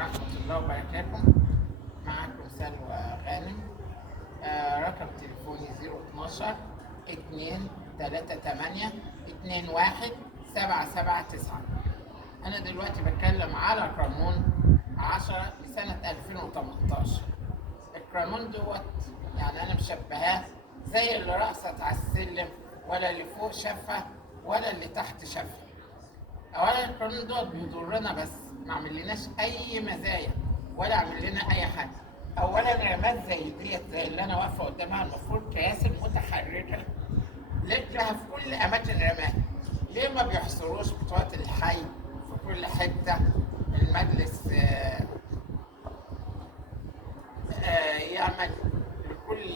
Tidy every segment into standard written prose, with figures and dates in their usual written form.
ورحمة الله وبركاته. معكم سلوى غانم. رقم تليفوني 012 238 21 779. أنا دلوقتي بتكلم على قانون 10 لسنة 2018. القانون دوت يعني أنا مشبهاه زي اللي رقصت على السلم، ولا اللي فوق شافها ولا اللي تحت شافها. اولا القانون دوت بيضرنا، بس ما عملناش اي مزايا ولا عمل لنا اي حاجه. اولا رمات زي ديت، زي اللي انا واقفه قدامها، المفروض كراسي متحركه لها في كل اماكن رمات. ليه ما بيحصروش بتوع الحي في كل حته؟ المجلس يعمل لكل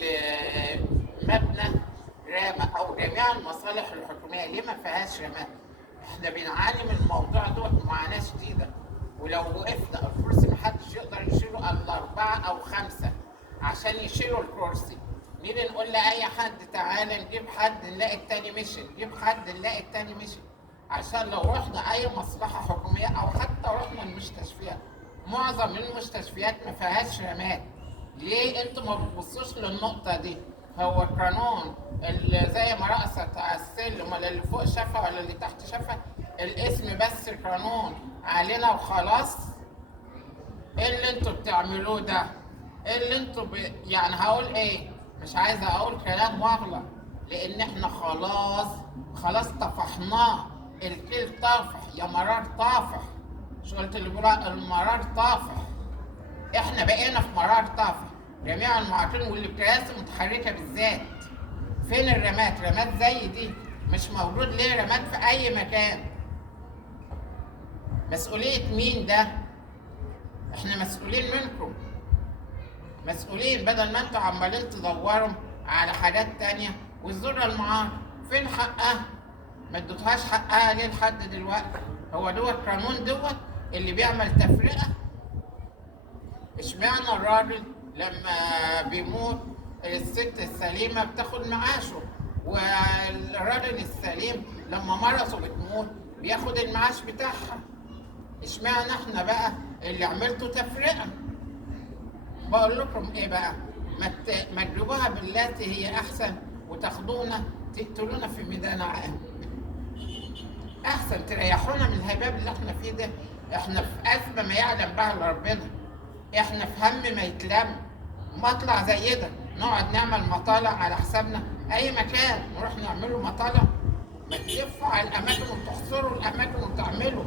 مبنى رامة، او جميع المصالح الحكوميه ليه ما فيهاش رمات؟ احنا بنعاني من الموضوع دوت معاناه شديده، ولو وقفنا الكرسي محدش يقدر يشيله الا 4 أو 5 عشان يشيلوا الكرسي. نيجي نقول لاي حد تعالى نجيب حد نلاقي التاني مشي، نجيب حد نلاقي التاني مشي. عشان لو رحنا اي مصلحه حكوميه او حتى رحنا المستشفيات، معظم المستشفيات ما فيهاش رمات. ليه انتوا ما بتبصوش للنقطه دي؟ هو القانون اللي زي ما رقصت على السلم، ولا اللي فوق شافها ولا اللي تحت شافها، الاسم بس قانون علينا وخلاص. ايه اللي انتوا بتعملوه ده؟ ايه اللي انتوا يعني هقول ايه؟ مش عايزه اقول كلام واغلط، لان احنا خلاص طفحناه. الكل طافح يا مرار طافح. مش قلت اللي بيقول المرار طافح؟ احنا بقينا في مرار طافح. جميع المعاقين واللي بكراسي متحركه بالذات. فين الرمات؟ رمات زي دي مش موجود. ليه رمات في اي مكان؟ مسؤوليه مين ده؟ احنا مسؤولين منكم، مسؤولين. بدل ما انتوا عمالين تدوروا على حاجات تانية والذرة المعار فين حقها؟ ما ادوتهاش حقها ليه لحد دلوقتي؟ هو دوت القانون دوت اللي بيعمل تفرقة؟ اشمعنى الراجل لما بيموت الست السليمة بتاخد معاشه، والراجل السليم لما مرته بتموت بياخد المعاش بتاعها؟ اشمعنى احنا بقى اللي عملتوا تفرقة؟ بقول لكم ايه بقى؟ ما تجيبوها بالتي هي احسن وتاخدونا تقتلونا في ميدان عام. احسن تريحونا من الهباب اللي احنا فيه ده. احنا في ازمه ما يعلم بها الا ربنا. احنا في هم ما يتلم. مطلع زي ده نقعد نعمل مطالع على حسابنا اي مكان نروح نعمله مطالع؟ ما تلفوا على الاماكن وتحصروا الاماكن وتعملوا.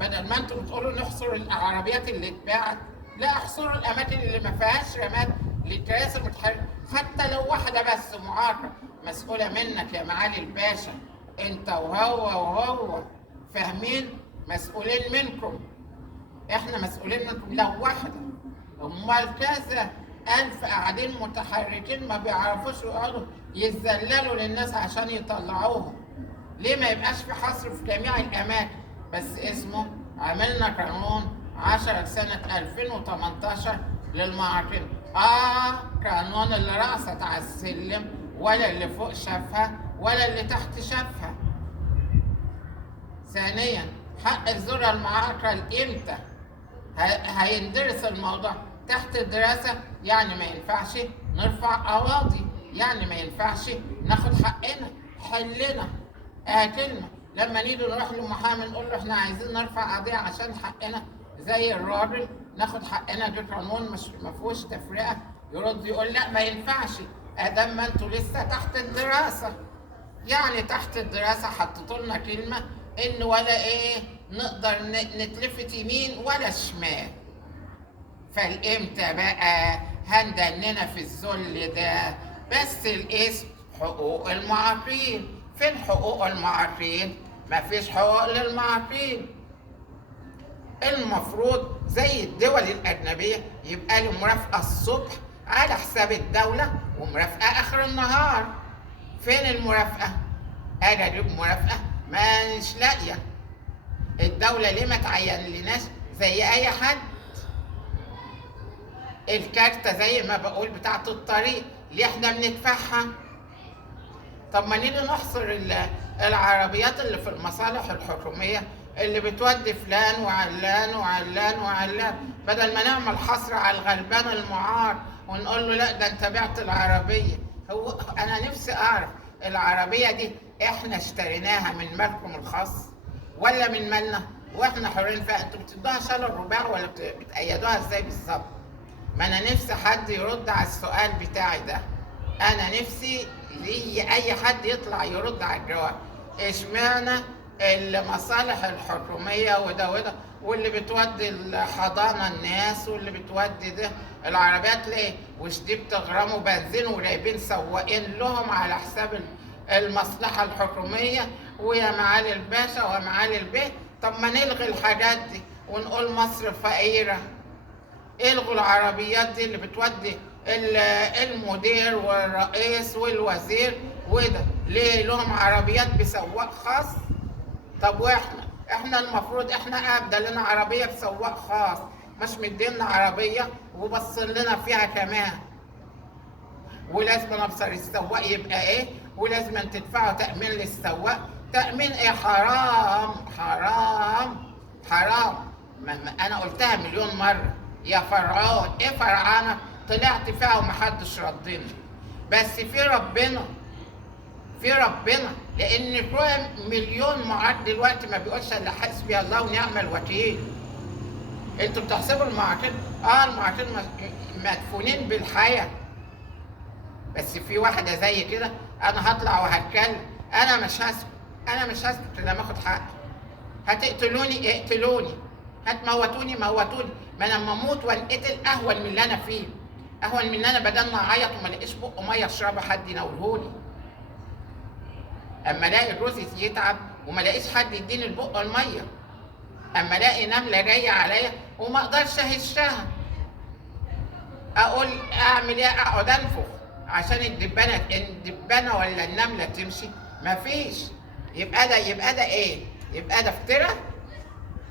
بدل ما انتم بتقولوا نحصر العربيات اللي اتباعت، لا احصروا الاماكن اللي ما فيهاش رمات للكراسي المتحركه. حتى لو واحده بس معاقه مسؤوله منك يا معالي الباشا، انت وهو فاهمين؟ مسؤولين منكم. احنا مسؤولين منكم لو واحده. امال كذا الف قاعدين متحركين ما بيعرفوش يقعدوا يتذللوا للناس عشان يطلعوهم. ليه ما يبقاش في حصر في جميع الاماكن؟ بس اسمه عملنا قانون 10 سنة 2018 للمعاقين. قانون اللي رقصت على السلم ولا اللي فوق شافها ولا اللي تحت شافها. ثانيا حق الذرة المعاقة امتى هيندرس الموضوع؟ تحت الدراسة، يعني ما ينفعش نرفع قواضي، يعني ما ينفعش ناخد حقنا حلنا. كلمة لما نيجي نروح لمحامي نقول له احنا عايزين نرفع قضية عشان حقنا زي الراجل ناخد حقنا، دي قانون مش ما فيهوش تفرقة. يرد يقول لا ما ينفعش ادام ما انتوا لسه تحت الدراسة. يعني تحت الدراسة حطيتوا لنا كلمة ان ولا ايه نقدر نتلفت يمين ولا شمال. فالامتى بقى هندننا في الذل ده؟ بس الاسم حقوق المعاقين. فين حقوق المعاقين؟ مفيش حقوق للمعاقين. المفروض زي الدول الأجنبية يبقى له مرافقة الصبح على حساب الدولة ومرافقة آخر النهار. فين المرافقة؟ أجي أجيب مرافقة مش لاقية. الدولة ليه ما تعين لناش زي أي حد؟ الكارتة زي ما بقول بتاعة الطريق ليه احنا بندفعها؟ طب ما نيجي نحصر العربيات اللي في المصالح الحكومية اللي بتودي فلان وعلان وعلان وعلان، بدل ما نعمل حصر على الغلبان المعار ونقول له لا ده انت بعت العربيه. هو انا نفسي اعرف العربيه دي احنا اشتريناها من مالكم الخاص ولا من مالنا واحنا حرين فيها؟ انتوا بتدوها شال الرباع ولا بتأيدوها ازاي بالظبط؟ ما انا نفسي حد يرد على السؤال بتاعي ده. انا نفسي لي اي حد يطلع يرد على الجواب. اشمعنى المصالح الحكوميه وده واللي بتودي الحضانه الناس واللي بتودي ده العربيات ليه؟ وش دي بتغرموا بنزين وجايبين سواقين لهم على حساب المصلحه الحكوميه ويا معالي الباشا ومعالي البيه. طب ما نلغي الحاجات دي ونقول مصر فقيره. الغوا العربيات دي اللي بتودي المدير والرئيس والوزير وده، ليه لهم عربيات بسواق خاص؟ طب احنا المفروض احنا ابدا لنا عربيه بسواق خاص، مش مدينا عربيه وبصين لنا فيها كمان. ولازم ابصر السواق يبقى ايه، ولازم تدفعوا تامين للسواق. تامين ايه؟ حرام حرام حرام. انا قلتها مليون مره يا فرعون. ايه فرعانه؟ طلعت فيها ومحدش ردني. بس في ربنا، في ربنا، لان في مليون معاد دلوقتي ما بيقولش الا حسبي الله ونعم الوكيل. انتوا بتحسبوا المعاقين؟ المعاقين مدفونين بالحياه. بس في واحده زي كده انا هطلع وهتكلم. انا مش هسكت، انا مش هسكت لما اخد حقي. هتقتلوني اقتلوني، هتموتوني موتوني، ما انا لما اموت وانقتل اهون من اللي انا فيه، اهون من ان انا بدل ما اعيط وما الاقيش بق ميه اشربها حد ينولهولي. اما الاقي جوزي يتعب وما الاقيش حد يديني البق الميه، اما الاقي نمله جايه عليا وما اقدرش اهشها، اقول اعمل ايه؟ اقعد انفخ عشان الدبانه ولا النمله تمشي؟ مفيش. يبقى ده ايه؟ يبقى ده افتراء.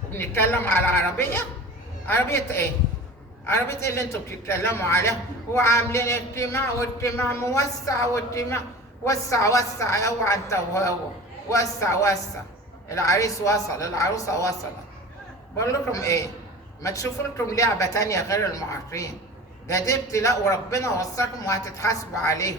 وبنتكلم على عربيه ايه؟ عربيه ايه اللي انتوا بتتكلموا عليها؟ وعاملين واجتماع موسع واجتماع وسع اوعى انت وهو، وسع. العريس وصل، العروسه وصلت. بقول لكم ايه؟ ما تشوفوا لكم لعبه تانيه غير المعاقين. ده ابتلاء وربنا وصاكم وهتتحاسبوا عليه.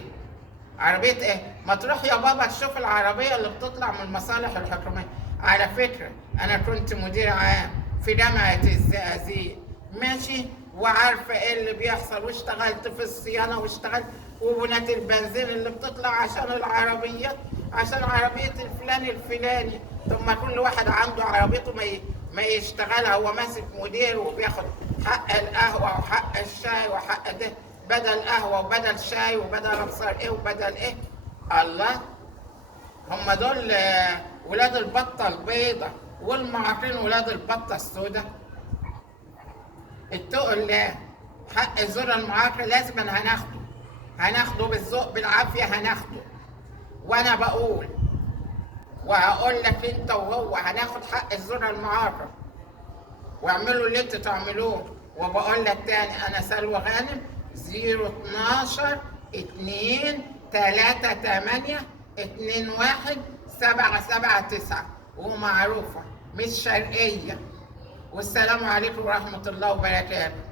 عربيه ايه؟ ما تروح يا بابا تشوف العربيه اللي بتطلع من المصالح الحكوميه. على فكره انا كنت مدير عام في جامعه الزقازيق، ماشي، وعارفه ايه اللي بيحصل، واشتغلت في الصيانه واشتغلت وبنات البنزين اللي بتطلع عشان العربيه، عشان عربيه الفلان الفلاني. طب ما كل واحد عنده عربيته ما يشتغلها، هو ماسك مدير وبياخد حق القهوه وحق الشاي وحق ده، بدل قهوه وبدل شاي وبدل ابصار ايه وبدل ايه. الله، هم دول ولاد البطه البيضه والمعاقين ولاد البطه السوداء. اتقوا الله. حق زور المعاق لازم هناخده بالذوق بالعافيه هناخده. وانا بقول وهقول لك انت وهو هناخد حق الزور المعاق، واعملوا اللي انتوا تعملوه. وبقول لك تاني انا سلوى غانم 012 2 3 8 2 1 7 7 9 ومعروفه مش شرقيه. والسلام عليكم ورحمه الله وبركاته.